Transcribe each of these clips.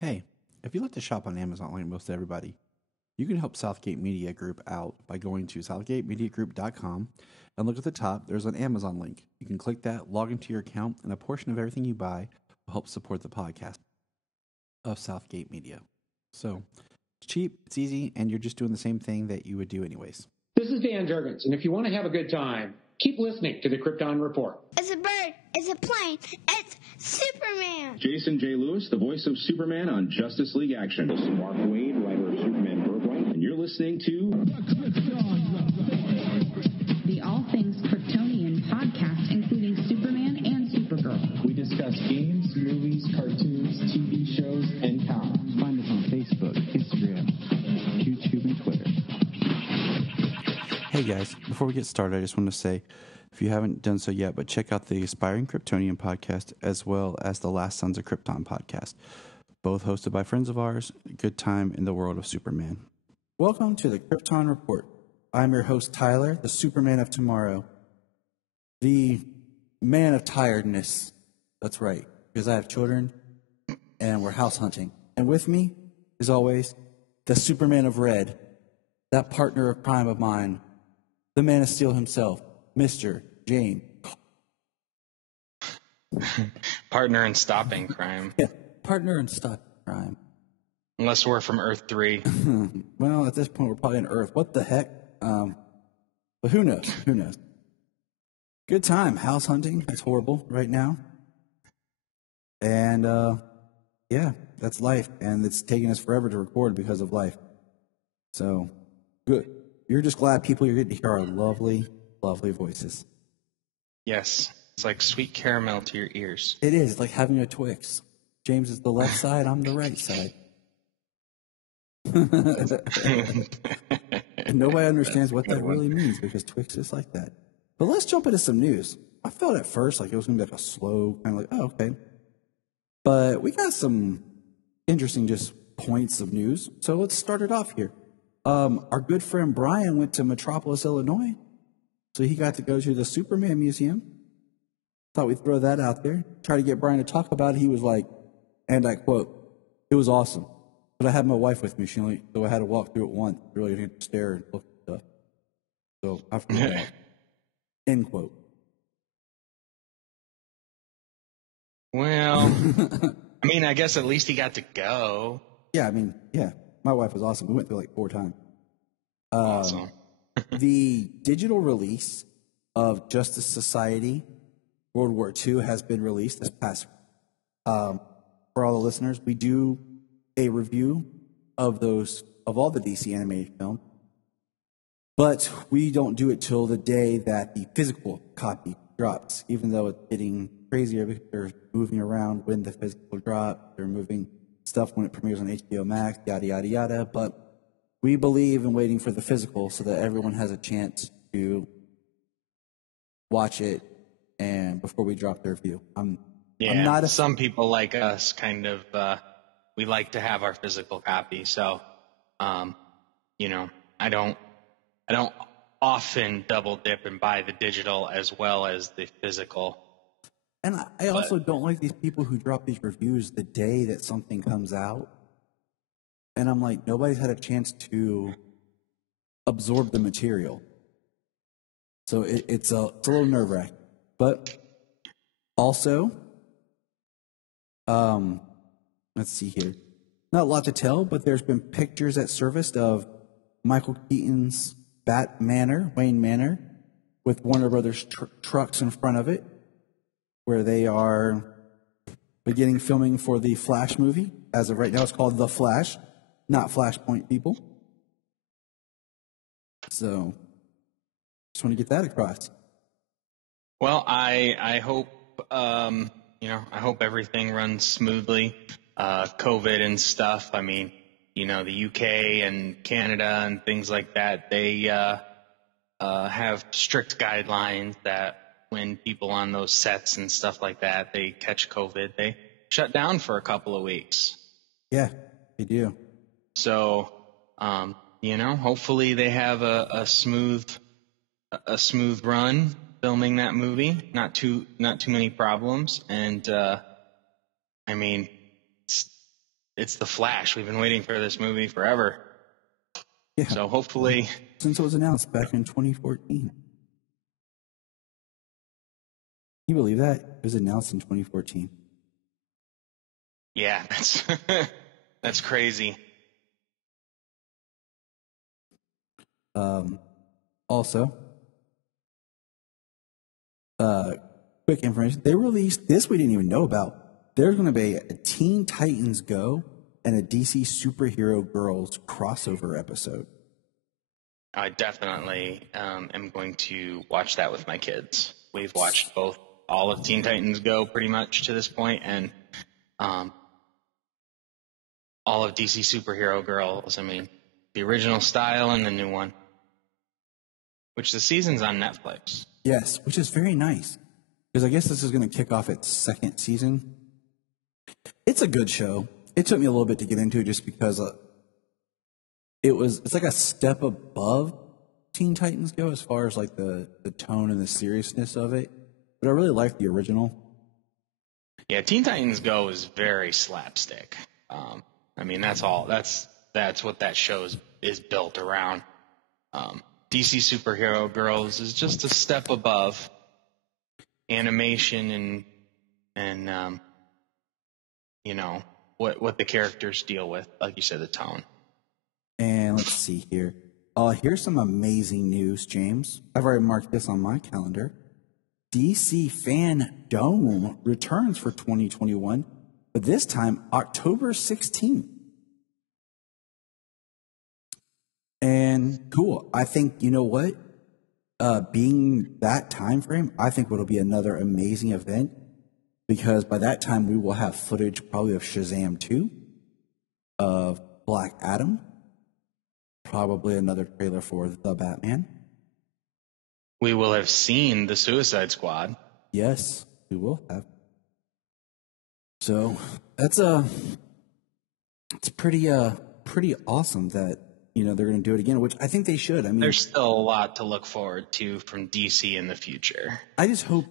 Hey, if you like to shop on Amazon like most everybody, you can help Southgate Media Group out by going to southgatemediagroup.com and look at the top. There's an Amazon link. You can click that, log into your account, and a portion of everything you buy will help support the podcast of Southgate Media. So it's cheap, it's easy, and you're just doing the same thing that you would do anyways. This is Dan Jurgens, and if you want to have a good time, keep listening to the Krypton Report. It's a bird, it's a plane, it's Superman! Jason J. Lewis, the voice of Superman on Justice League Action. This is Mark Wade, writer of Superman Birthright, and you're listening to the All Things Kryptonian podcast, including Superman and Supergirl. We discuss games, movies, cartoons, TV shows, and comics. Find us on Facebook, Instagram, YouTube, and Twitter. Hey guys, before we get started, I just want to say, if you haven't done so yet, but check out the Aspiring Kryptonian podcast as well as the Last Sons of Krypton podcast, both hosted by friends of ours. Good time in the world of Superman. Welcome to the Krypton Report. I'm your host, Tyler, the Superman of tomorrow, the man of tiredness. That's right, because I have children and we're house hunting. And with me, as always, the Superman of red, that partner of crime of mine, the Man of Steel himself, Mr. James. Partner in stopping crime. Yeah, partner in stopping crime. Unless we're from Earth 3. Well, at this point, we're probably on Earth. What the heck? But who knows? Who knows? Good time. House hunting. That's horrible right now. And, yeah, that's life. And it's taking us forever to record because of life. So, good. You're just glad people you're getting to hear our lovely, lovely voices. Yes. It's like sweet caramel to your ears. It is. It's like having a Twix. James is the left side. I'm the right side. And nobody understands what that really means because Twix is like that. But let's jump into some news. I felt at first like it was going to be like a slow, kind of like, oh, okay. But we got some interesting just points of news. So let's start it off here. Our good friend Brian went to Metropolis, Illinois. So he got to go to the Superman Museum. Thought we'd throw that out there. Try to get Brian to talk about it. He was like, and I quote, "It was awesome. But I had my wife with me. So I had to walk through it once. Really didn't stare and look at stuff. So I forgot that." End quote. Well, I mean, I guess at least he got to go. Yeah, my wife was awesome. We went through like 4 times. Awesome. The digital release of Justice Society World War II has been released this past. For all the listeners, we do a review of all the DC animated films, but we don't do it till the day that the physical copy drops. Even though it's getting crazier because they're moving around when the physical drops, they're moving stuff when it premieres on HBO Max, yada yada yada. But we believe in waiting for the physical so that everyone has a chance to watch it and before we drop their review. I'm not some people like us kind of we like to have our physical copy. So I don't often double dip and buy the digital as well as the physical. And I also don't like these people who drop these reviews the day that something comes out. And I'm like, nobody's had a chance to absorb the material. So it's a little nerve-wracking. But also, let's see here. Not a lot to tell, but there's been pictures that surfaced of Michael Keaton's Wayne Manor, with Warner Brothers trucks in front of it, where they are beginning filming for the Flash movie. As of right now, it's called The Flash, not Flashpoint, people. So, just want to get that across. Well, I hope I hope everything runs smoothly. COVID and stuff. I mean, the UK and Canada and things like that, they have strict guidelines that when people on those sets and stuff like that, they catch COVID, they shut down for a couple of weeks. Yeah, they do. So, hopefully they have a smooth run filming that movie. Not too many problems. And, it's The Flash. We've been waiting for this movie forever. Yeah. So hopefully, since it was announced back in 2014. Can you believe that? It was announced in 2014. yeah, that's crazy. Also, quick information. They released this we didn't even know about. There's going to be a Teen Titans Go and a DC Superhero Girls crossover episode. I definitely am going to watch that with my kids. We've watched all of Teen Titans Go pretty much to this point, and all of DC Superhero Girls. I mean, the original style and the new one, which the season's on Netflix. Yes, which is very nice, because I guess this is going to kick off its second season. It's a good show. It took me a little bit to get into it just because it's like a step above Teen Titans Go as far as like the tone and the seriousness of it. But I really like the original. Yeah, Teen Titans Go is very slapstick. I mean, that's all. That's what that show is built around. DC Superhero Girls is just a step above animation and you know what the characters deal with, like you said, the tone. And let's see here. Here's some amazing news, James. I've already marked this on my calendar. DC Fan Dome returns for 2021, but this time October 16th. And cool. I think, you know what? Being that time frame, I think it'll be another amazing event, because by that time we will have footage probably of Shazam 2, of Black Adam, probably another trailer for The Batman. We will have seen the Suicide Squad. Yes, we will have. So it's pretty awesome that, you know, they're going to do it again, which I think they should. I mean, there's still a lot to look forward to from DC in the future. I just hope,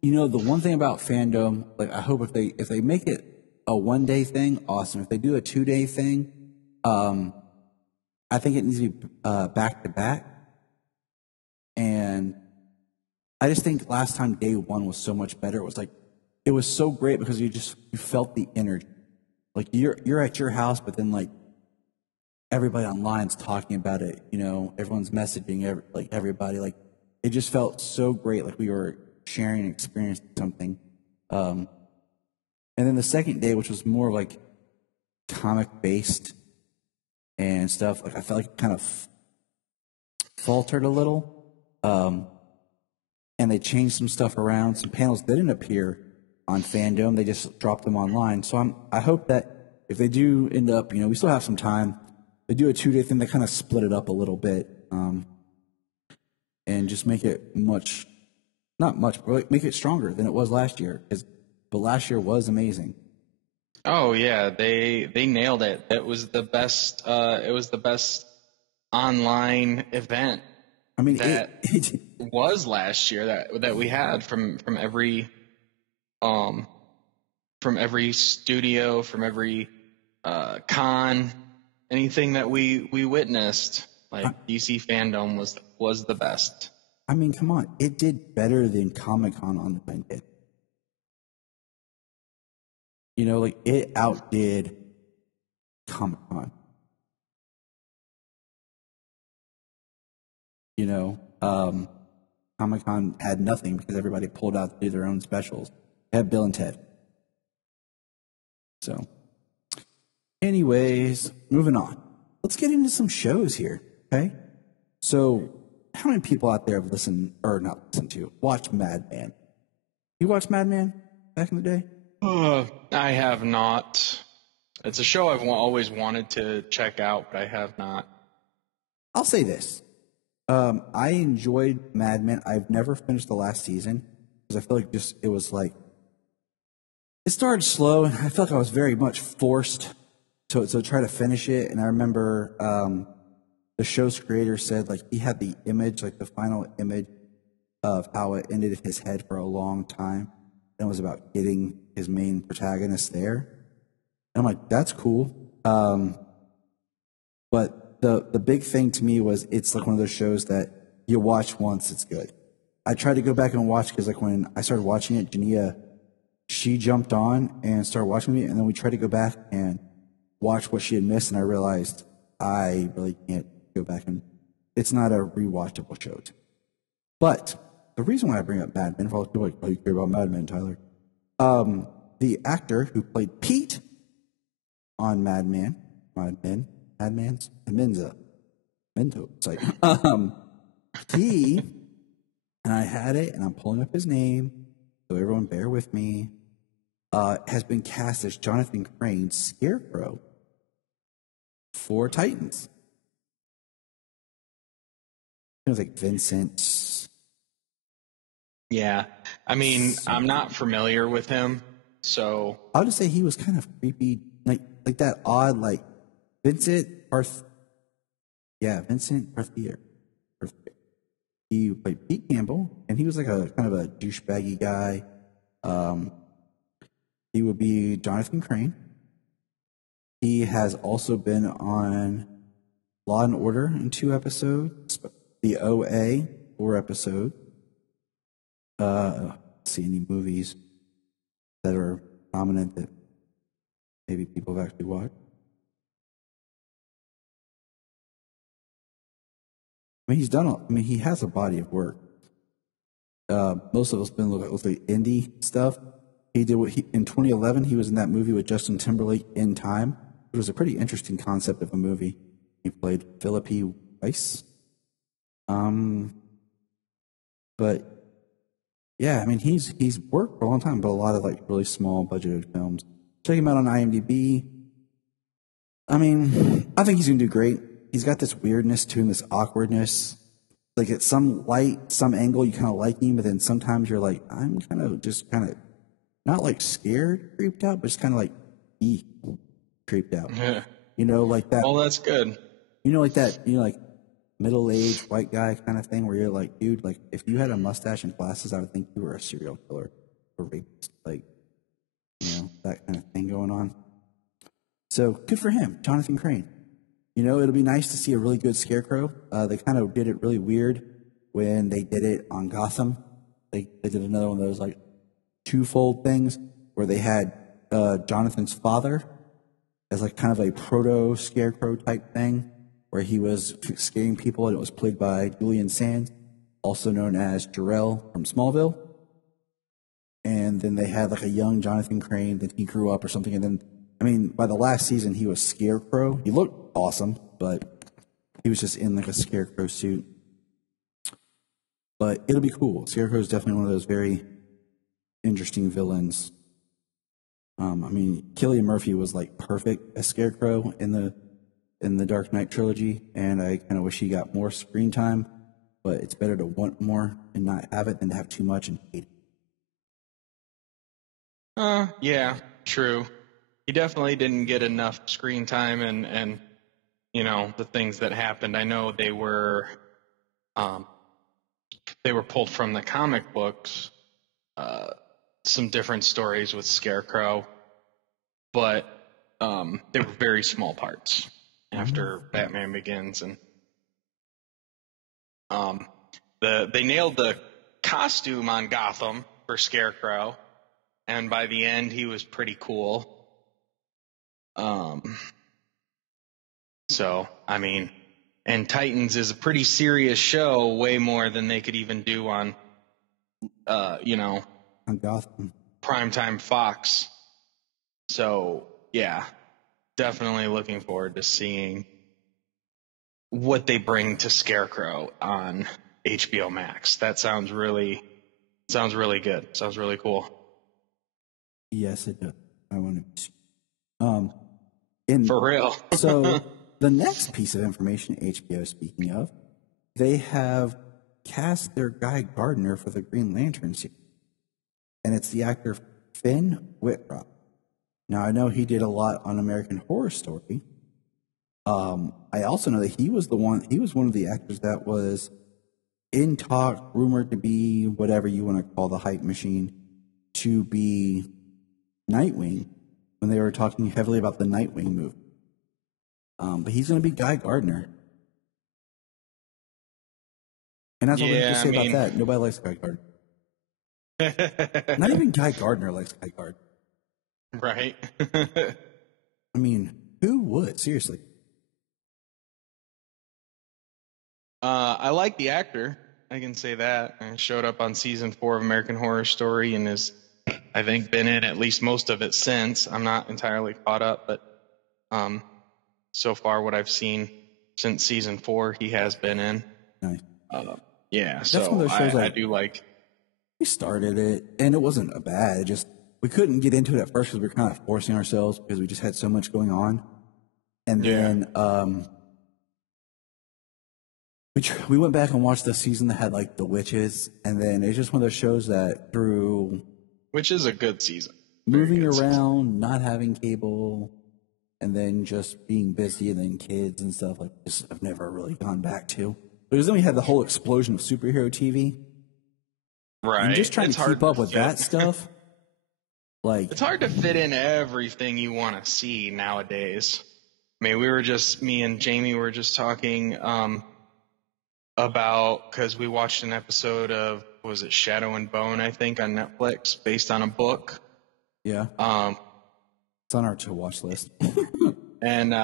you know, the one thing about fandom, like I hope if they make it a 1 day thing, awesome. If they do a 2 day thing, I think it needs to be back to back. And I just think last time day one was so much better. It was so great because you felt the energy. Like you're at your house, but then like everybody online's talking about it. You know, everyone's messaging everybody. Like it just felt so great. Like we were sharing and experiencing something. And then the second day, which was more like comic based and stuff, like I felt like it kind of faltered a little. And they changed some stuff around. Some panels didn't appear on Fandom. They just dropped them online. So I hope that if they do end up, you know, we still have some time. They do a 2 day thing. They kind of split it up a little bit, and just make it not much, but make it stronger than it was last year. But last year was amazing. Oh yeah, they nailed it. It was the best. It was the best online event. I mean, that was last year that we had from every studio, from every con, anything that we witnessed. Like DC Fandom was the best. I mean, come on, it did better than Comic-Con online did. You know, like it outdid Comic-Con. You know, Comic-Con had nothing because everybody pulled out to do their own specials. They had Bill and Ted. So, anyways, moving on. Let's get into some shows here, okay? So, how many people out there have watched Mad Men? You watched Mad Men back in the day? I have not. It's a show I've always wanted to check out, but I have not. I'll say this. I enjoyed Mad Men. I've never finished the last season because I feel like it started slow, and I felt like I was very much forced to try to finish it. And I remember the show's creator said like he had the image, like the final image of how it ended in his head for a long time, and it was about getting his main protagonist there. And I'm like, that's cool. But the big thing to me was it's like one of those shows that you watch once, it's good. I tried to go back and watch because like when I started watching it, Jania, she jumped on and started watching me, and then we tried to go back and watch what she had missed, and I realized I really can't go back and it's not a rewatchable show. But the reason why I bring up Mad Men, for all the people like, oh, you care about Mad Men, Tyler. The actor who played Pete on Menza, it's like, he, and I had it, and I'm pulling up his name, so everyone bear with me, has been cast as Jonathan Crane's Scarecrow for Titans. It was like Vincent. Yeah. I mean, I'm not familiar with him, so I'll just say he was kind of creepy, like that odd, like Vincent Arthur. He played Pete Campbell, and he was like a kind of a douchebaggy guy. He would be Jonathan Crane. He has also been on Law and Order in 2 episodes, the OA 4 episodes. See any movies that are prominent that maybe people have actually watched. I mean, he has a body of work. Most of us been looking at like indie stuff. He did in 2011. He was in that movie with Justin Timberlake, In Time. It was a pretty interesting concept of a movie. He played Philippi Weiss. But yeah, I mean, he's worked for a long time, but a lot of like really small budgeted films. Check him out on IMDb. I mean, I think he's gonna do great. He's got this weirdness to him, this awkwardness. Like at some angle, you kind of like him, but then sometimes you're like, I'm kind of not like scared, creeped out, but just kind of like creeped out. yeah. You know, like that. Well, that's good. You know, like that. You know, like middle-aged white guy kind of thing, where you're like, dude, like if you had a mustache and glasses, I would think you were a serial killer or rapist, like, you know, that kind of thing going on. So good for him, Jonathan Crane. You know, it'll be nice to see a really good Scarecrow. They kind of did it really weird when they did it on Gotham. They did another one of those like twofold things where they had Jonathan's father as like kind of a proto Scarecrow type thing, where he was scaring people, and it was played by Julian Sands, also known as Jor-El from Smallville. And then they had like a young Jonathan Crane that he grew up or something, and then I mean, by the last season, he was Scarecrow. He looked awesome, but he was just in like a Scarecrow suit. But it'll be cool. Scarecrow is definitely one of those very interesting villains. I mean, Cillian Murphy was like perfect as Scarecrow in the Dark Knight trilogy, and I kind of wish he got more screen time. But it's better to want more and not have it than to have too much and hate it. Yeah, true. He definitely didn't get enough screen time and you know, the things that happened. I know they were pulled from the comic books, some different stories with Scarecrow, but they were very small parts after Batman Begins, and they nailed the costume on Gotham for Scarecrow, and by the end he was pretty cool. So, I mean, and Titans is a pretty serious show, way more than they could even do on, you know, On Gotham. primetime Fox. So, yeah, definitely looking forward to seeing what they bring to Scarecrow on HBO Max. That sounds really good. Sounds really cool. Yes, it does. I want to. For real. So the next piece of information, HBO, speaking of, they have cast their Guy Gardner for the Green Lantern series. And it's the actor Finn Wittrock. Now, I know he did a lot on American Horror Story. I also know that he was one of the actors that was in talk, rumored to be whatever you want to call the hype machine, to be Nightwing when they were talking heavily about the Nightwing movie. But he's going to be Guy Gardner. And that's all we have to say about that. Nobody likes Guy Gardner. Not even Guy Gardner likes Guy Gardner. Right. I mean, who would? Seriously. I like the actor. I can say that. I showed up on season 4 of American Horror Story and has, I think, been in at least most of it since. I'm not entirely caught up, but so far what I've seen since season 4, he has been in. Nice. Yeah, That's so one of those shows I do like. We started it, and it wasn't a bad. It just we couldn't get into it at first because we were kind of forcing ourselves because we just had so much going on. And then we went back and watched the season that had like the witches, and then it's just one of those shows that through which is a good season. Moving around, not having cable, and then just being busy, and then kids and stuff like this, I've never really gone back to. Because then we had the whole explosion of superhero TV. Right. And just trying to keep up with that stuff. Like, it's hard to fit in everything you want to see nowadays. I mean, me and Jamie were just talking about, because we watched an episode of, was it Shadow and Bone, I think, on Netflix, based on a book. Yeah. It's on our to-watch list. And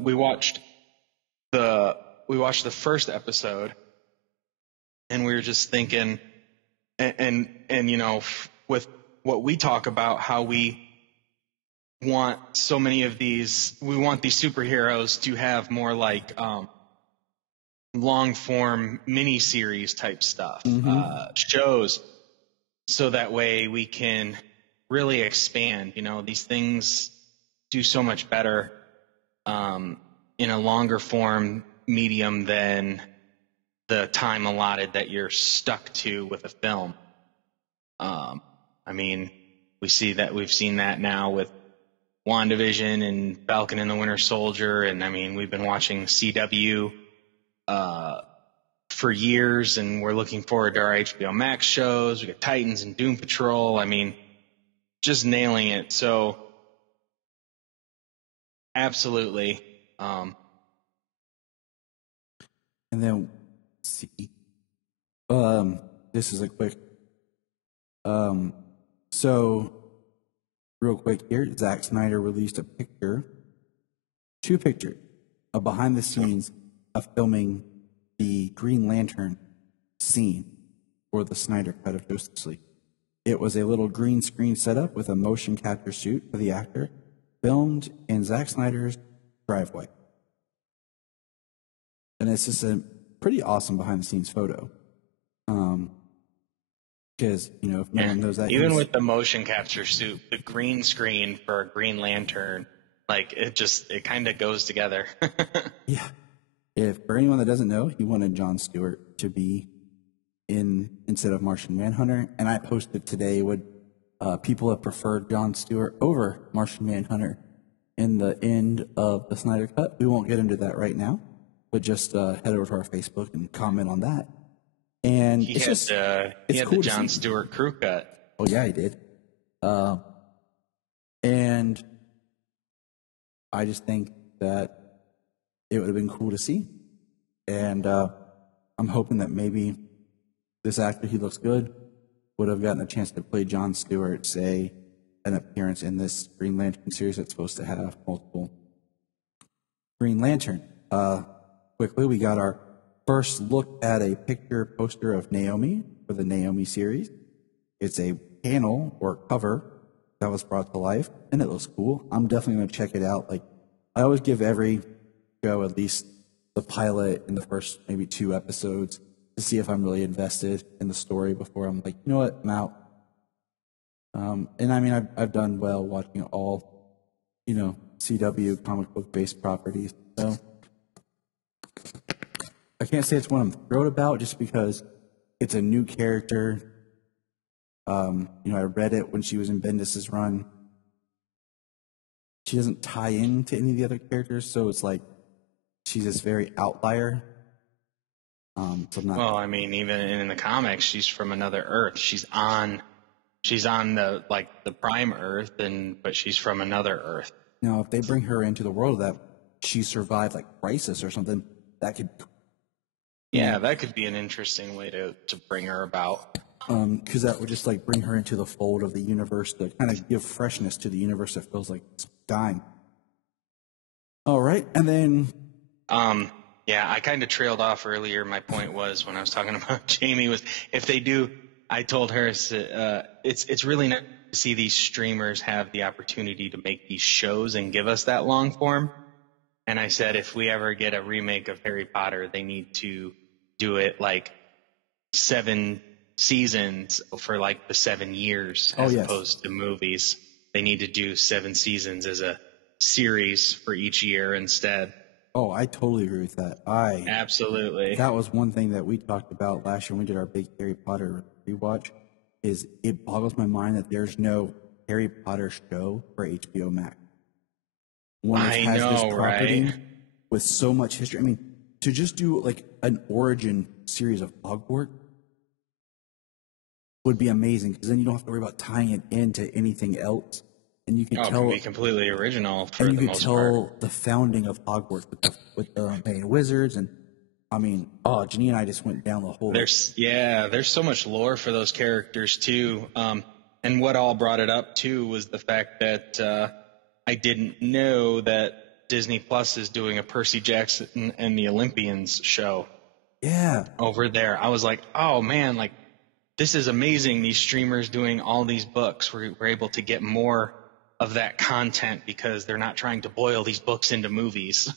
we watched the first episode, and we were just thinking, and you know, with what we talk about, how we want so many of these, we want these superheroes to have more like long form mini-series type stuff, shows, so that way we can really expand. You know, these things do so much better in a longer form medium than the time allotted that you're stuck to with a film. I mean, we've seen that now with WandaVision and Falcon and the Winter Soldier, and I mean, we've been watching CW for years, and we're looking forward to our HBO Max shows. We got Titans and Doom Patrol. I mean, just nailing it. So, absolutely. And then, let's see. This is a quick. So, real quick here, Zack Snyder released two pictures of behind the scenes of filming the Green Lantern scene for the Snyder Cut of Justice League. It was a little green screen setup with a motion capture suit for the actor, filmed in Zack Snyder's driveway. And it's just a pretty awesome behind the scenes photo. Because, you know, if no one knows that. Even with the motion capture suit, the green screen for a Green Lantern, like it kind of goes together. Yeah. For anyone that doesn't know, he wanted Jon Stewart to be in instead of Martian Manhunter. And I posted today would people have preferred Jon Stewart over Martian Manhunter in the end of the Snyder Cut. We won't get into that right now, but just head over to our Facebook and comment on that. And he had the Jon Stewart crew cut. Oh yeah, he did. And I just think that it would have been cool to see. And I'm hoping that maybe this actor, he looks good, would have gotten a chance to play Jon Stewart, say, an appearance in this Green Lantern series that's supposed to have multiple Green Lantern. Quickly, we got our first look at a picture poster of Naomi for the Naomi series. It's a panel or cover that was brought to life, and it looks cool. I'm definitely going to check it out. Like, I always give every show at least the pilot in the first maybe 2 episodes to see if I'm really invested in the story before I'm like, you know what, I'm out. And I mean, I've done well watching all, you know, CW comic book based properties. So I can't say it's one I'm thrilled about just because it's a new character. You know, I read it when she was in Bendis's run. She doesn't tie into any of the other characters, so it's like she's this very outlier. So I'm not. Well, I mean, even in the comics, she's from another Earth. She's on the Prime Earth, but she's from another Earth. Now, if they bring her into the world of that she survived like crisis or something, that could. Yeah, that could be an interesting way to bring her about. Because that would just like bring her into the fold of the universe to kind of give freshness to the universe that feels like it's dying. All right, and then. Yeah, I kind of trailed off earlier. My point was when I was talking about Jamie was if they do, I told her it's really nice to see these streamers have the opportunity to make these shows and give us that long form. And I said if we ever get a remake of Harry Potter, they need to do it like 7 seasons for like the 7 years as opposed to movies. They need to do 7 seasons as a series for each year instead. Oh, I totally agree with that. Absolutely. That was one thing that we talked about last year when we did our big Harry Potter rewatch. Is it boggles my mind that there's no Harry Potter show for HBO Max. One that has this property right? with so much history. I mean, to just do like an origin series of Hogwarts would be amazing because then you don't have to worry about tying it into anything else. And you can tell it can be completely original for and the you most could part. tell the founding of Hogwarts with the main wizards, and I mean, Janine and I just went down the whole. There's so much lore for those characters too. And what all brought it up too was the fact that I didn't know that Disney Plus is doing a Percy Jackson and the Olympians show. Yeah. Over there, I was like, oh man, like this is amazing. These streamers doing all these books, we're able to get more of that content because they're not trying to boil these books into movies.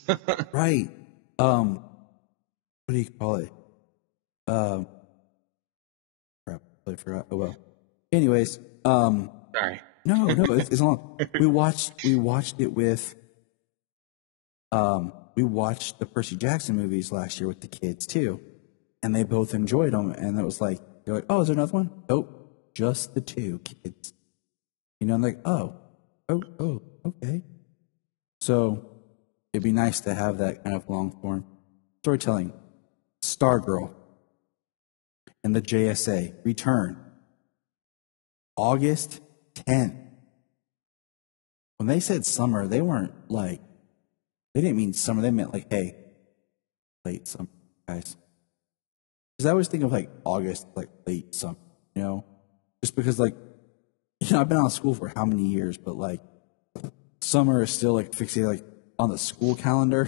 Right. What do you call it? Crap, I forgot. Oh well. Anyways, Sorry. No, it's long. We watched it with. We watched the Percy Jackson movies last year with the kids too, and they both enjoyed them. And it was like, they're like, oh, is there another one? Nope, just the 2 kids. You know, I'm like, oh, okay. So it'd be nice to have that kind of long form storytelling. Stargirl and the JSA return August 10th. When they said summer, they weren't like, they didn't mean summer. They meant like, hey, late summer, guys. Because I always think of like August, like late summer, you know? Just because like, you know, I've been out of school for how many years, but like summer is still like fixated like on the school calendar,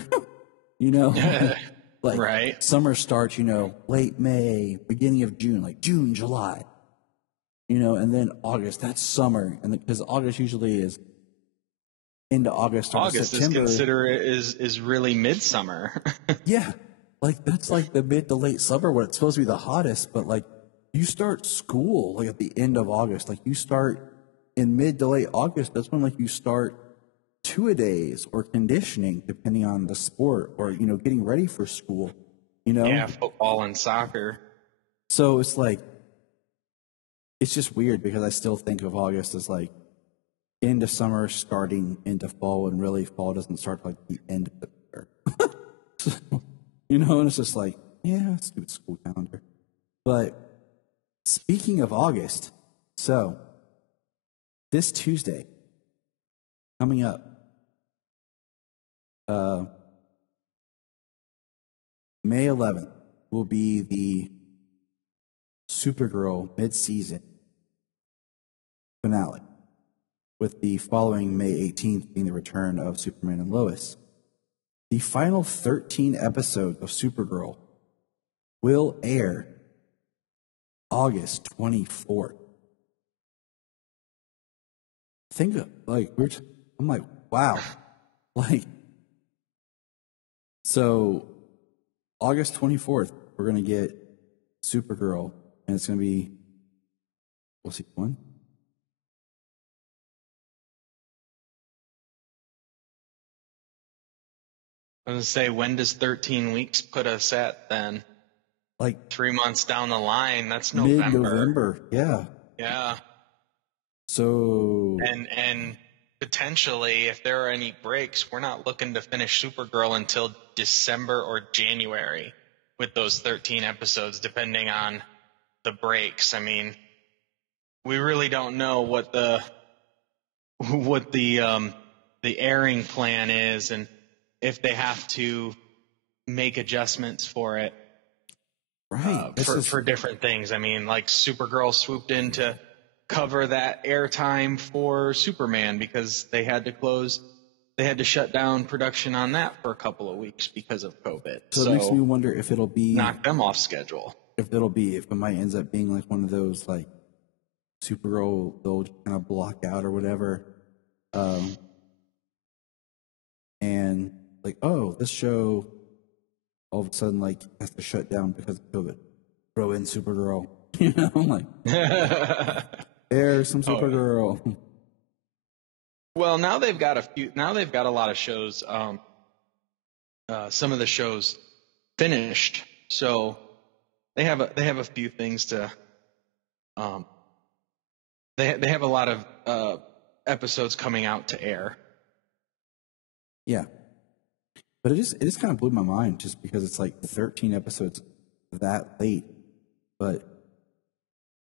you know? Like right. Summer starts, you know, late May, beginning of June, like June, July, you know, and then August, that's summer. And because August usually is into August or August September. is really midsummer. Yeah. Like that's like the mid to late summer when it's supposed to be the hottest, but like you start school like at the end of August. Like you start in mid to late August, that's when like you start 2-a-days or conditioning, depending on the sport, or, you know, getting ready for school, you know? Yeah, football and soccer. So it's like, it's just weird because I still think of August as like into summer, starting into fall, and really fall doesn't start like the end of the year. So, you know, and it's just like, yeah, stupid school calendar. But speaking of August, so this Tuesday, coming up, May 11th will be the Supergirl mid-season finale, with the following May 18th being the return of Superman and Lois. The final 13 episodes of Supergirl will air August 24th. Think of, like, I'm like, wow. Like, so August 24th, we're going to get Supergirl, and it's going to be, what's it one? I was going to say, when does 13 weeks put us at then? Like 3 months down the line. That's November. Mid-November, yeah. Yeah. So. And potentially, if there are any breaks, we're not looking to finish Supergirl until December or January with those 13 episodes, depending on the breaks. I mean, we really don't know what the airing plan is, and if they have to make adjustments for it. Right. For different things. I mean, like Supergirl swooped in to cover that airtime for Superman because they had to shut down production on that for a couple of weeks because of COVID. So it makes me wonder if it'll be knock them off schedule. If it might ends up being like one of those like Supergirl they'll kind of block out or whatever, and like, oh, this show all of a sudden like has to shut down because of COVID. Throw in Supergirl, you know, like there's some Supergirl. Oh. Well, now they've got a lot of shows. Some of the shows finished, so they have a few things to. They have a lot of episodes coming out to air. Yeah, but it just kind of blew my mind just because it's like 13 episodes that late. But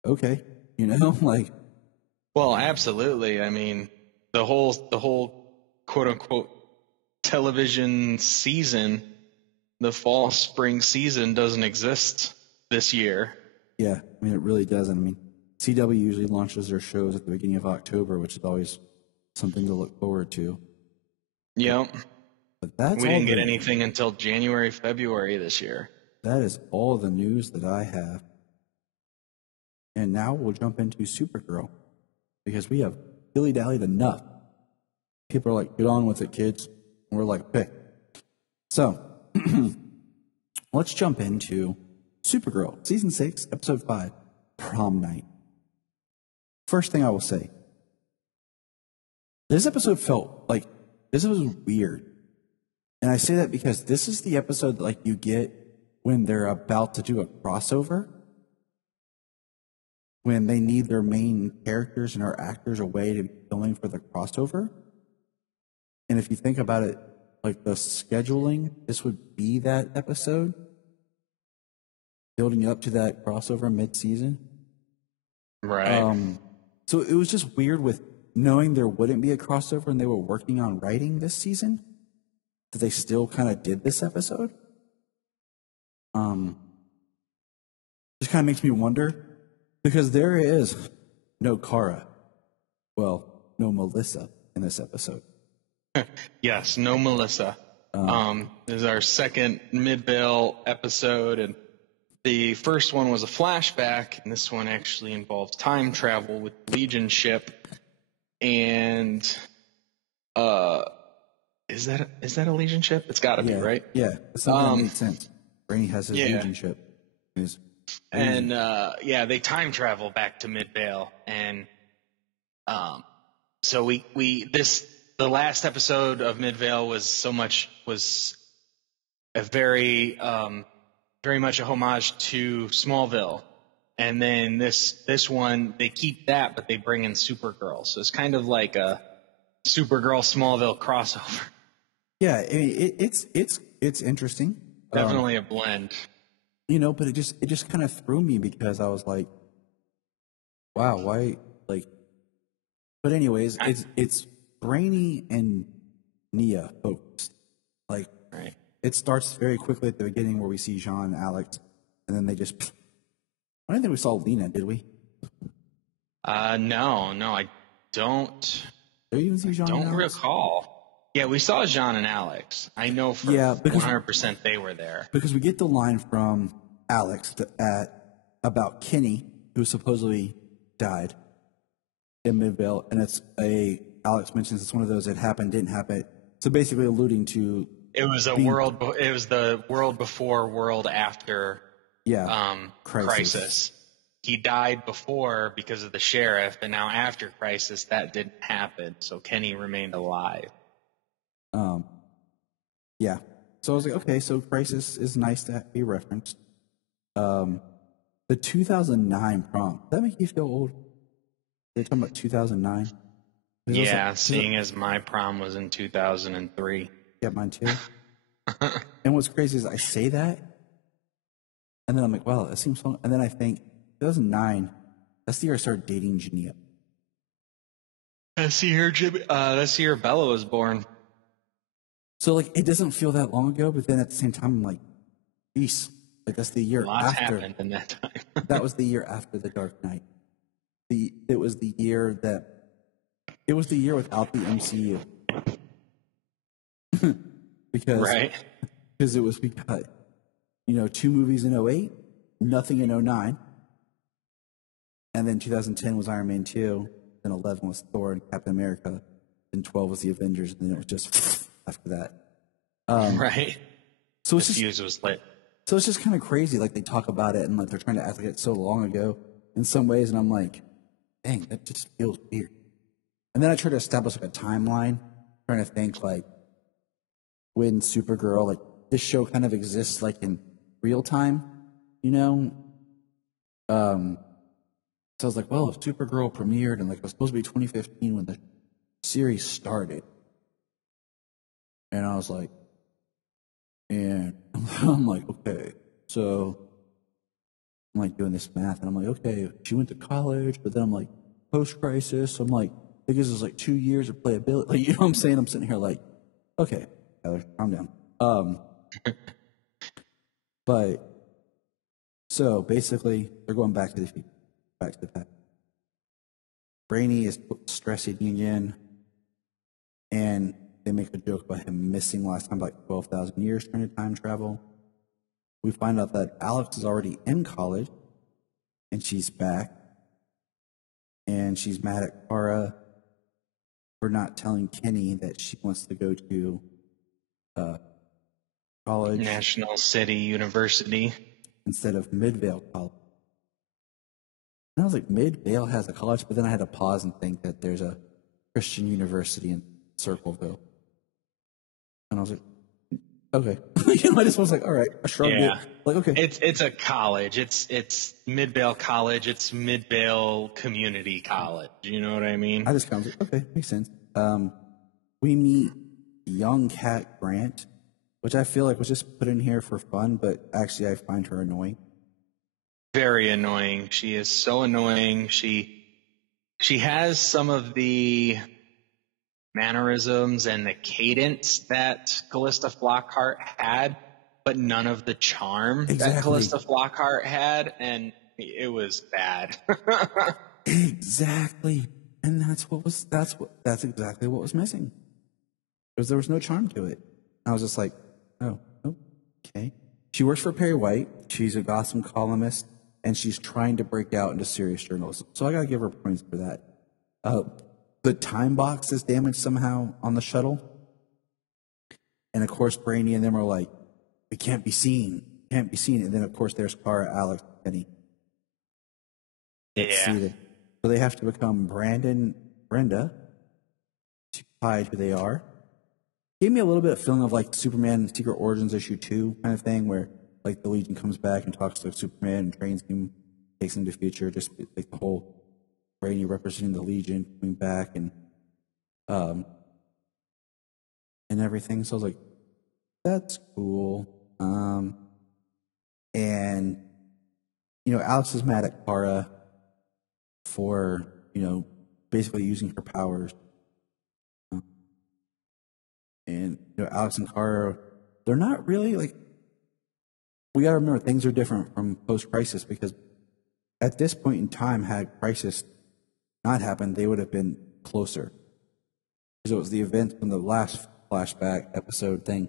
okay, you know, like. Well, absolutely. I mean, the whole quote unquote television season, the fall spring season doesn't exist this year. Yeah, I mean, it really doesn't. I mean, CW usually launches their shows at the beginning of October, which is always something to look forward to. Yep. But we didn't get anything until January, February this year. That is all the news that I have. And now we'll jump into Supergirl because we have dilly-dallied enough. People are like, get on with it, kids. And we're like, okay. So, let's jump into Supergirl, Season 6, Episode 5, Prom Night. First thing I will say, this episode felt like, this was weird. And I say that because this is the episode that, like, you get when they're about to do a crossover, when they need their main characters and our actors away to be filming for the crossover. And if you think about it, like the scheduling, this would be that episode, building up to that crossover mid-season. Right. So it was just weird with knowing there wouldn't be a crossover and they were working on writing this season, that they still kind of did this episode. Just kind of makes me wonder, because there is no Kara, well, no Melissa in this episode. Yes, no Melissa. This is our second Midvale episode, and the first one was a flashback, and this one actually involves time travel with Legion ship. And is that a Legion ship? It's got to be, right? Yeah, that makes sense. Brainy has his Legion ship. And they time travel back to Midvale, and so the last episode of Midvale was a very much a homage to Smallville, and then this one they keep that, but they bring in Supergirl, so it's kind of like a Supergirl Smallville crossover. Yeah, I mean, it's interesting. Definitely a blend. You know, but it just kind of threw me because I was like, wow, why, like, but anyways, it's Brainy and Nia focused. Like, right. It starts very quickly at the beginning where we see Jean and Alex, and then they just, I don't think we saw Lena, did we? No, I don't. Did you even see Jean and Alex? Don't recall. Yeah, we saw Jean and Alex. I know for 100% they were there. Because we get the line from Alex about Kenny, who supposedly died in Midvale, and Alex mentions it's one of those that happened, didn't happen. So basically alluding to it was the world before, world after Crisis. He died before because of the sheriff, and now after Crisis that didn't happen, so Kenny remained alive. Yeah. So I was like, okay, so Crisis is nice to be referenced. The 2009 prom. Does that make you feel old? They're talking about 2009? Yeah, seeing as my prom was in 2003. Yeah, mine too. And what's crazy is I say that, and then I'm like, wow, that seems fun. And then I think, 2009, that's the year I started dating Jania. That's the year Bella was born. So like it doesn't feel that long ago, but then at the same time, I'm like, geez, like that's the year Lots after. happened in that time. That was the year after The Dark Knight. It was the year without the MCU. because Right. we got, 2 movies in 2008, nothing in 2009, and then 2010 was Iron Man 2, then 11 was Thor and Captain America, then 12 was the Avengers, and then it was just after that. Right. So The it's just fuse was lit. So it's just kind of crazy. Like they talk about it and like they're trying to act like it's so long ago in some ways. And I'm like, dang, that just feels weird. And then I try to establish like a timeline, trying to think like when Supergirl, like this show kind of exists like in real time, So I was like, well, if Supergirl premiered and like it was supposed to be 2015 when the series started. And I was like, and I'm like, okay, so I'm like doing this math, and I'm like, okay, she went to college, but then I'm like, post-crisis, so I'm like, it gives us like 2 years of playability. Like, you know what I'm saying? I'm sitting here like, okay, Tyler, calm down. But so basically, they're going back to the past. Brainy is stressing again, and they make a joke about him missing last time, like 12,000 years trying to time travel. We find out that Alex is already in college, and she's back, and she's mad at Kara for not telling Kenny that she wants to go to college. National City University. Instead of Midvale College. And I was like, Midvale has a college, but then I had to pause and think that there's a Christian university in Circleville. And I was like, okay. I just was like, all right, I shrugged it. Like, okay. It's a college. It's Midvale College. It's Midvale Community College. You know what I mean? I just kind of like, okay, makes sense. We meet young Cat Grant, which I feel like was just put in here for fun, but actually I find her annoying. Very annoying. She is so annoying. She has some of the mannerisms and the cadence that Callista Flockhart had, but none of the charm that Callista Flockhart had, and it was bad. Exactly. And that's exactly what was missing. Because there was no charm to it. I was just like, oh, okay. She works for Perry White. She's a Gotham columnist, and she's trying to break out into serious journalism. So I got to give her points for that. The time box is damaged somehow on the shuttle. And of course, Brainy and them are like, it can't be seen. Can't be seen. And then, of course, there's Kara, Alex, Penny. Yeah. So they have to become Brenda to hide who they are. Gave me a little bit of feeling of like Superman Secret Origins issue 2 kind of thing, where like the Legion comes back and talks to Superman and trains him, takes him to the future, just like the whole Brainy representing the Legion coming back and everything. So I was like, that's cool. And Alex is mad at Kara for basically using her powers. And Alex and Kara, they're not really like. We got to remember things are different from post-crisis, because at this point in time, had Crisis not happened, they would have been closer. Because it was the event from the last flashback episode thing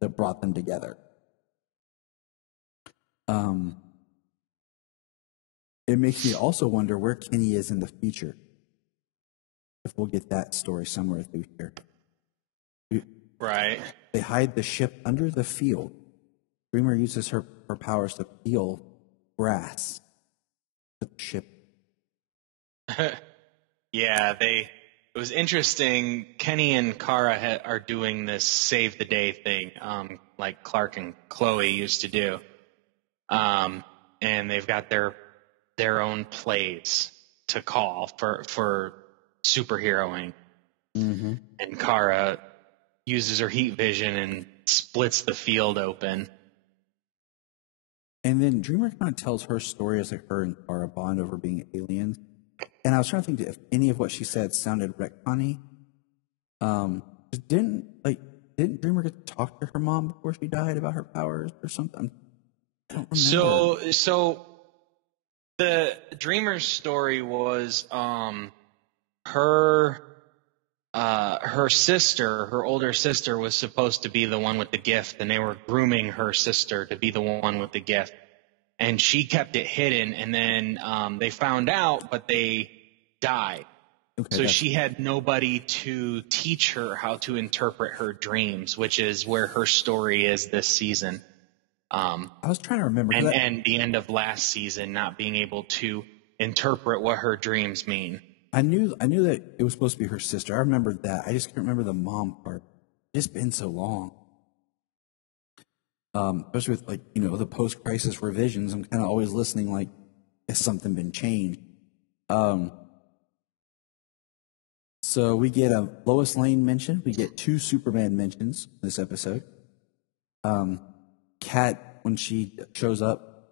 that brought them together. It makes me also wonder where Kenny is in the future. If we'll get that story somewhere through here. Right. They hide the ship under the field. Dreamer uses her powers to peel grass to the ship. Yeah, it was interesting. Kenny and Kara are doing this save the day thing, like Clark and Chloe used to do. And they've got their own plays to call for superheroing. Mm-hmm. And Kara uses her heat vision and splits the field open. And then Dreamer kind of tells her story as like her and Kara bond over being aliens. And I was trying to think if any of what she said sounded retconny. Didn't didn't Dreamer get to talk to her mom before she died about her powers or something? I don't remember. So the Dreamer's story was her sister, her older sister, was supposed to be the one with the gift, and they were grooming her sister to be the one with the gift. And she kept it hidden, and then they found out, but they died. Okay, so she had nobody to teach her how to interpret her dreams, which is where her story is this season. I was trying to remember. And the end of last season, not being able to interpret what her dreams mean. I knew that it was supposed to be her sister. I remembered that. I just can't remember the mom part. It's been so long. Especially with the post-crisis revisions, I'm kind of always listening like, has something been changed? So we get a Lois Lane mention. We get 2 Superman mentions this episode. Kat, when she shows up,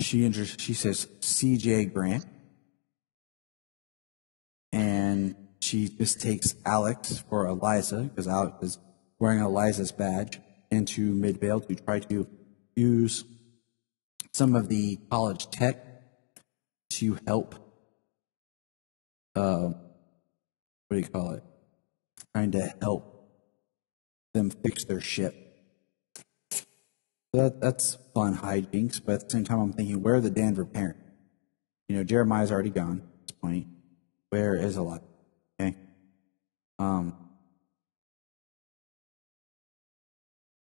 she says C.J. Grant. And she just takes Alex for Eliza, because Alex is wearing Eliza's badge, into Midvale to try to use some of the college tech to help, trying to help them fix their ship. That's fun hijinks, but at the same time I'm thinking, where are the Danver parents? Jeremiah's already gone at this point. Where is Eliza? Okay.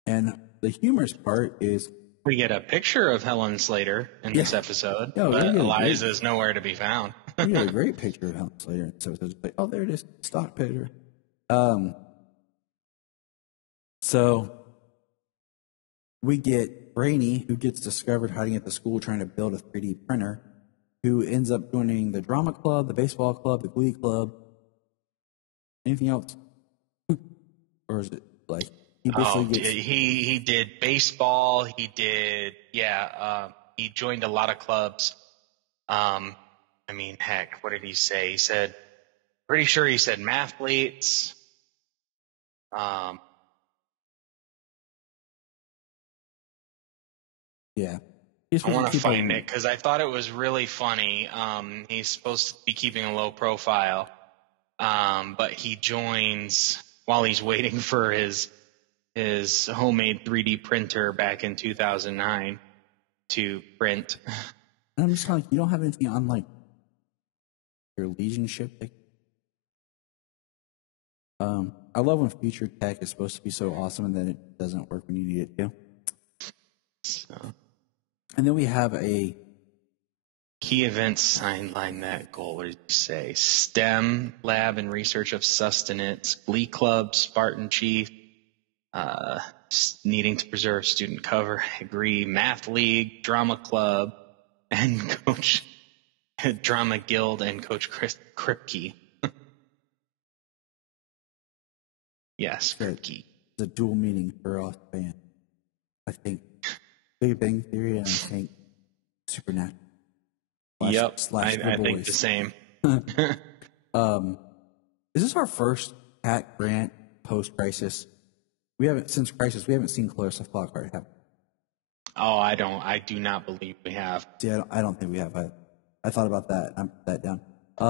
And the humorous part is we get a picture of Helen Slater in this episode, but Eliza is nowhere to be found. We get a great picture of Helen Slater in this episode. Like, oh, there it is, stock picture. So we get Brainy, who gets discovered hiding at the school trying to build a 3D printer, who ends up joining the drama club, the baseball club, the glee club. Anything else? Or is it like he basically he did baseball, he did he joined a lot of clubs. Heck, what did he say? He said, pretty sure he said mathletes. Yeah. I want to find it because I thought it was really funny. He's supposed to be keeping a low profile, but he joins while he's waiting for his homemade 3D printer back in 2009 to print. And I'm just like, you don't have anything on like your Legion ship? I love when future tech is supposed to be so awesome and then it doesn't work when you need it to. So. And then we have a key events sideline that goal. What did you say? STEM, lab and research of sustenance, Glee Club, Spartan Chief, needing to preserve student cover. I agree. Math League, Drama Club, and Coach Drama Guild and Coach Kripke. Yes, Kripke. The dual meaning for us fans. I think Big Bang Theory and I think Supernatural. Yep, I think the same. Is this our first Cat Grant post-crisis? We haven't seen Clarissa Flockhart, have we? Oh, I do not believe we have. Yeah, I don't think we have. I thought about that. I put that down.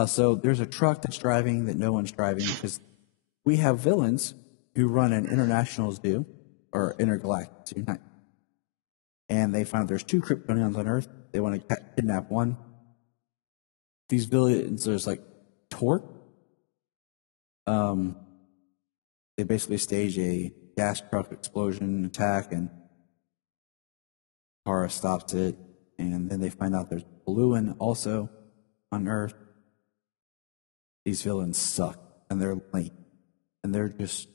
So there's a truck that's driving that no one's driving because we have villains who run an international zoo or intergalactic zoo, and they found there's 2 Kryptonians on Earth. They want to kidnap one. These villains, there's like Torque. They basically stage a gas truck explosion attack, and Kara stops it. And then they find out there's Bluin also on Earth. These villains suck, and they're lame, and they're just.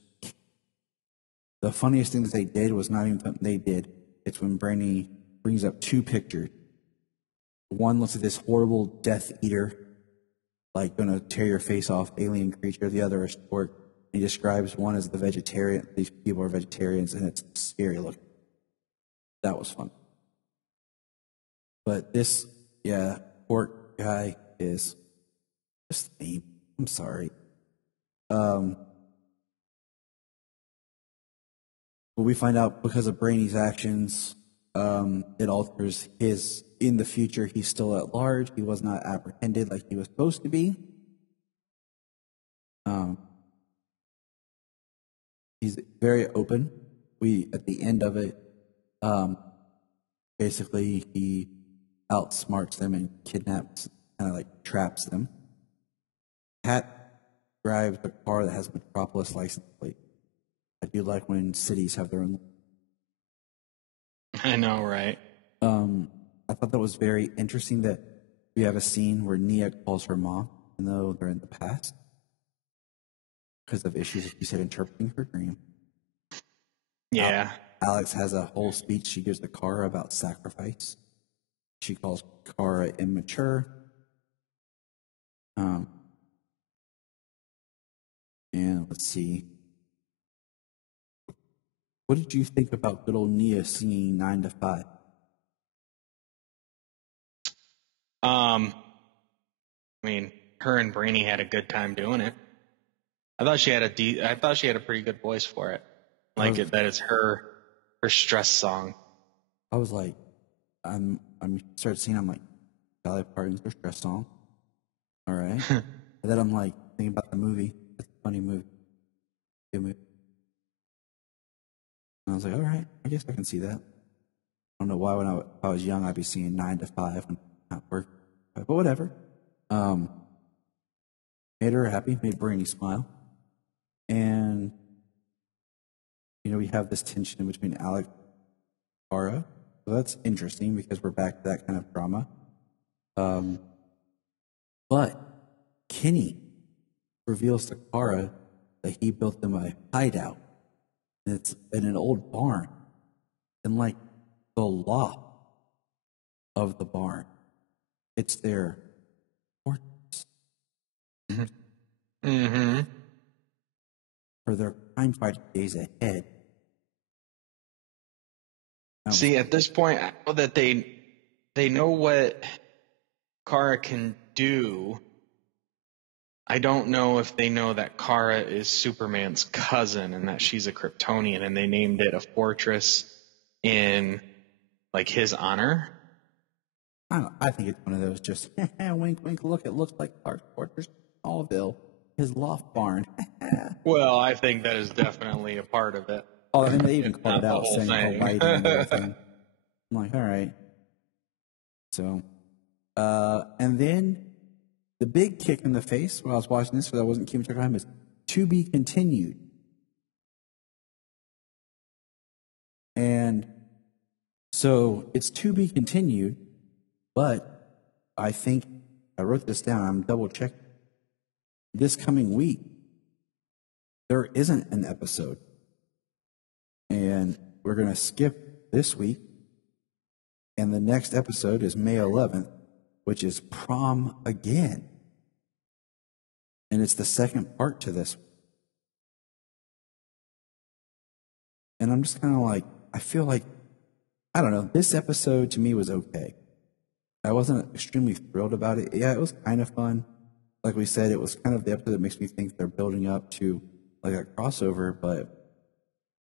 The funniest thing that they did was not even something they did. It's when Brainy brings up 2 pictures. One looks at this horrible Death Eater, like gonna tear your face off, alien creature. The other is Torque. He describes one as the vegetarian. These people are vegetarians, and it's scary looking. That was fun. But this, Torque guy is just lame. I'm sorry. But we find out because of Brainy's actions, it alters his. In the future, he's still at large. He was not apprehended like he was supposed to be. He's very open. At the end of it, basically he outsmarts them and kidnaps, kind of like traps them. Pat drives a car that has a Metropolis license plate. I do like when cities have their own. I know, right? I thought that was very interesting that we have a scene where Nia calls her mom, even though they're in the past, because of issues, like you said, interpreting her dream. Yeah. Alex has a whole speech she gives to Kara about sacrifice. She calls Kara immature. And let's see. What did you think about good old Nia singing 9 to 5? I mean, her and Brainy had a good time doing it. I thought she had a pretty good voice for it. Like that it's her stress song. I was like, I'm started singing. I'm like, Dolly Parton's her stress song. All right. And then I'm like thinking about the movie. It's a funny movie. Good movie. And I was like, all right, I guess I can see that. I don't know why when I was young I'd be singing 9 to 5 when not work, but whatever. Made her happy, made Brainy smile, and we have this tension between Alex and Kara. So that's interesting because we're back to that kind of drama. But Kenny reveals to Kara that he built them a hideout. And it's in an old barn. And like the loft of the barn, it's their fortress. Mm-hmm. For their crime fighting days ahead. See, at this point, I know that they know what Kara can do. I don't know if they know that Kara is Superman's cousin and that she's a Kryptonian, and they named it a fortress in like his honor. I think it's one of those just wink, wink. Look, it looks like Clark's fortress, Smallville, his loft barn. Well, I think that is definitely a part of it. Oh, and they even called it Not out, the whole saying thing. Hawaii and everything. I'm like, all right. So, and then the big kick in the face when I was watching this, because I wasn't keeping track of time, is to be continued. And so it's to be continued, but I think I wrote this down. I'm double checking. This coming week, there isn't an episode. And we're going to skip this week. And the next episode is May 11th, which is Prom Again. And it's the second part to this. And I'm just kind of like, I feel like, I don't know, this episode to me was okay. I wasn't extremely thrilled about it. Yeah, it was kind of fun. Like we said, it was kind of the episode that makes me think they're building up to like a crossover, but at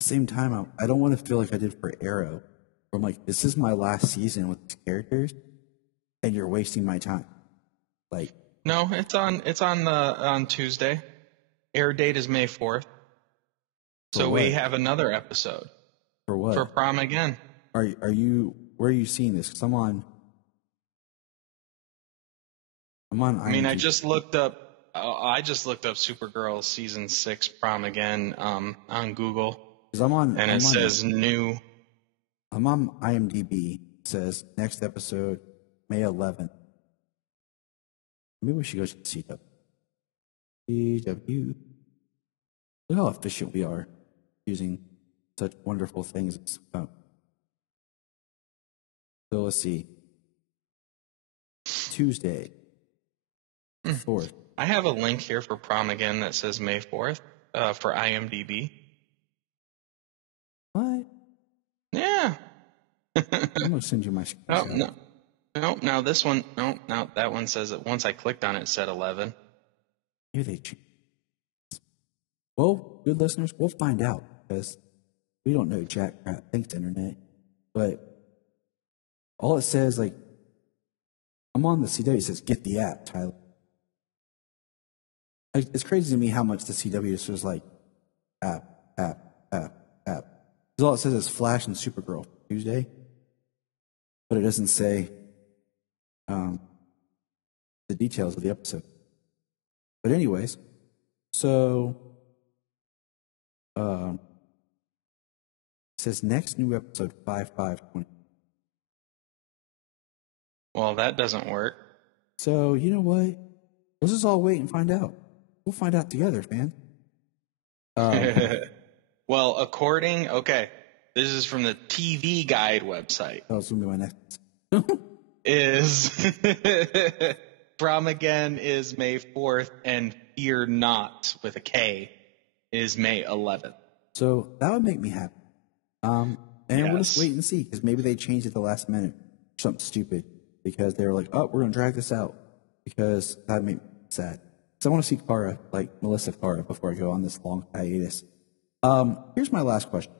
the same time, I don't want to feel like I did for Arrow. Where I'm like, this is my last season with these characters, and you're wasting my time. Like, No, it's on Tuesday. Air date is May 4th. So what? we have another episode. For what? For Prom Again. Are you? Where are you seeing this? Because I'm on. I mean, I just looked up Supergirl season 6 Prom Again on Google. It says new. I'm on IMDb. It says next episode May 11th. Maybe we should go to CW. CW. Look how efficient we are using such wonderful things. So let's see. Tuesday, 4th. I have a link here for Prom Again that says May 4th for IMDb. What? Yeah. I'm going to send you my screen. No, now this one, no, that one says that once I clicked on it, it said 11. Here they change. Well, good listeners, we'll find out because We don't know jack crap. Thanks, internet. But all it says, like, I'm on the CW. It says, get the app, Tyler. It's crazy to me how much the CW just was like, app. Because all it says is Flash and Supergirl Tuesday. But it doesn't say the details of the episode. But anyways, so it says next new episode 5/5/20. Well, that doesn't work. So you know what? Let's just all wait and find out. We'll find out together, man. Well, this is from the TV Guide website. That was gonna be my next. Is Prom Again is May 4th, and Fear Not with a K is May 11th. So that would make me happy. And we'll just wait and see, because maybe they changed it at the last minute or something stupid, because they were like, oh, we're going to drag this out, because that made me sad. So I want to see Kara, like Melissa Kara, before I go on this long hiatus. Here's my last question,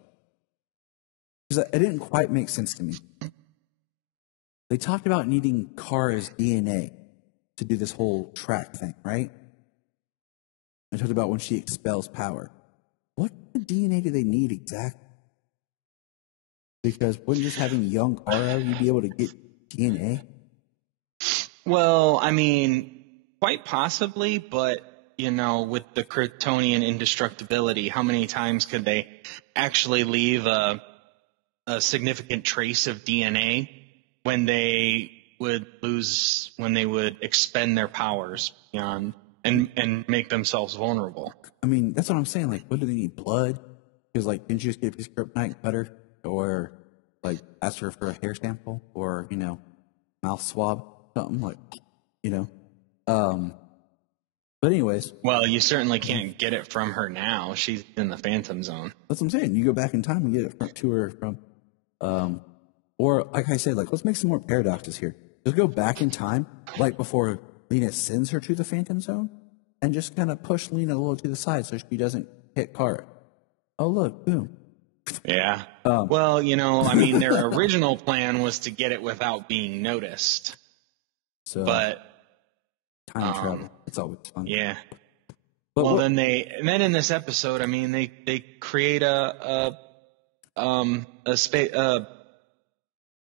because it didn't quite make sense to me. They talked about needing Kara's DNA to do this whole track thing, right? They talked about when she expels power. What DNA do they need exactly? Because wouldn't just having young Kara, you'd be able to get DNA? Well, I mean, quite possibly, but, with the Kryptonian indestructibility, how many times could they actually leave a significant trace of DNA when they would expend their powers beyond and make themselves vulnerable? I mean, that's what I'm saying. Like, what do they need? Blood? Because, like, didn't you just get a piece of kryptonite and cut her? Or, like, ask her for a hair sample? Or, mouth swab? Something like, But anyways. Well, you certainly can't get it from her now. She's in the Phantom Zone. That's what I'm saying. You go back in time and get it to her from, or like I said, like, let's make some more paradoxes here. Just go back in time, like before Lena sends her to the Phantom Zone, and just kind of push Lena a little to the side so she doesn't hit Kara. Oh, look, boom. Yeah. Well, their original plan was to get it without being noticed. So, but time travel, it's always fun. Yeah. But then in this episode, they create a space.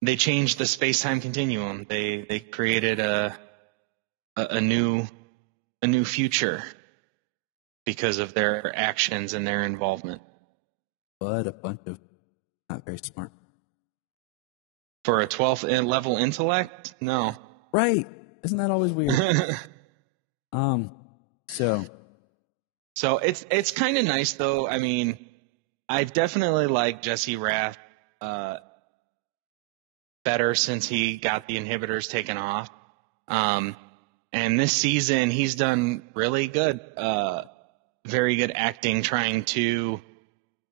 They changed the space-time continuum. They created a new future because of their actions and their involvement. But a bunch of not very smart. For a 12th level intellect? No. Right. Isn't that always weird? So it's kind of nice though. I mean, I definitely like Jesse Rath better since he got the inhibitors taken off. And this season he's done really good, very good acting, trying to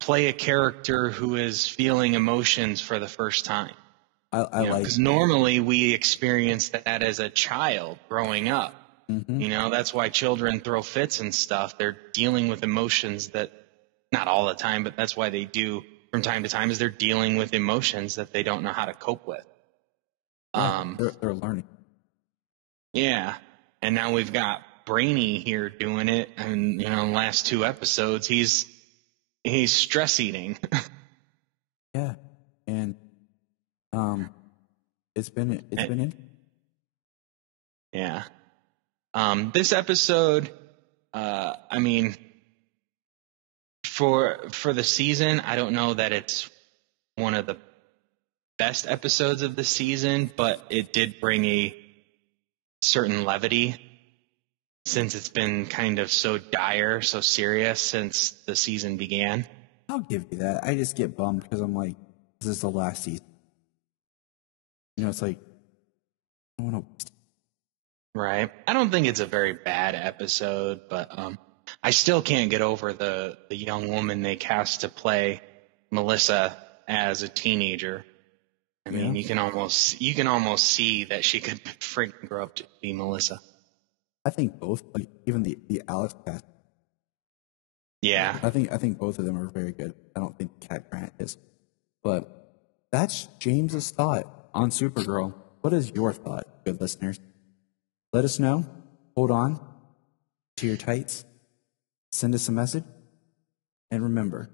play a character who is feeling emotions for the first time. I like, because normally we experience that as a child growing up. Mm-hmm. That's why children throw fits and stuff. They're dealing with emotions that, not all the time, but that's why they do from time to time, is they're dealing with emotions that they don't know how to cope with. They're learning. Yeah. And now we've got Brainy here doing it. And, in the last 2 episodes, he's stress eating. Yeah. And, it's been interesting. Yeah. This episode, for the season, I don't know that it's one of the best episodes of the season, but it did bring a certain levity since it's been kind of so dire, so serious since the season began. I'll give you that. I just get bummed because I'm like, this is the last season. It's like, I don't want to. Right. I don't think it's a very bad episode, but I still can't get over the young woman they cast to play Melissa as a teenager. I mean, you can almost see that she could freaking grow up to be Melissa. I think both, like even the Alex cast, Yeah. I think both of them are very good. I don't think Cat Grant is. But that's James's thought on Supergirl. What is your thought, good listeners? Let us know. Hold on to your tights. Send us a message. And remember,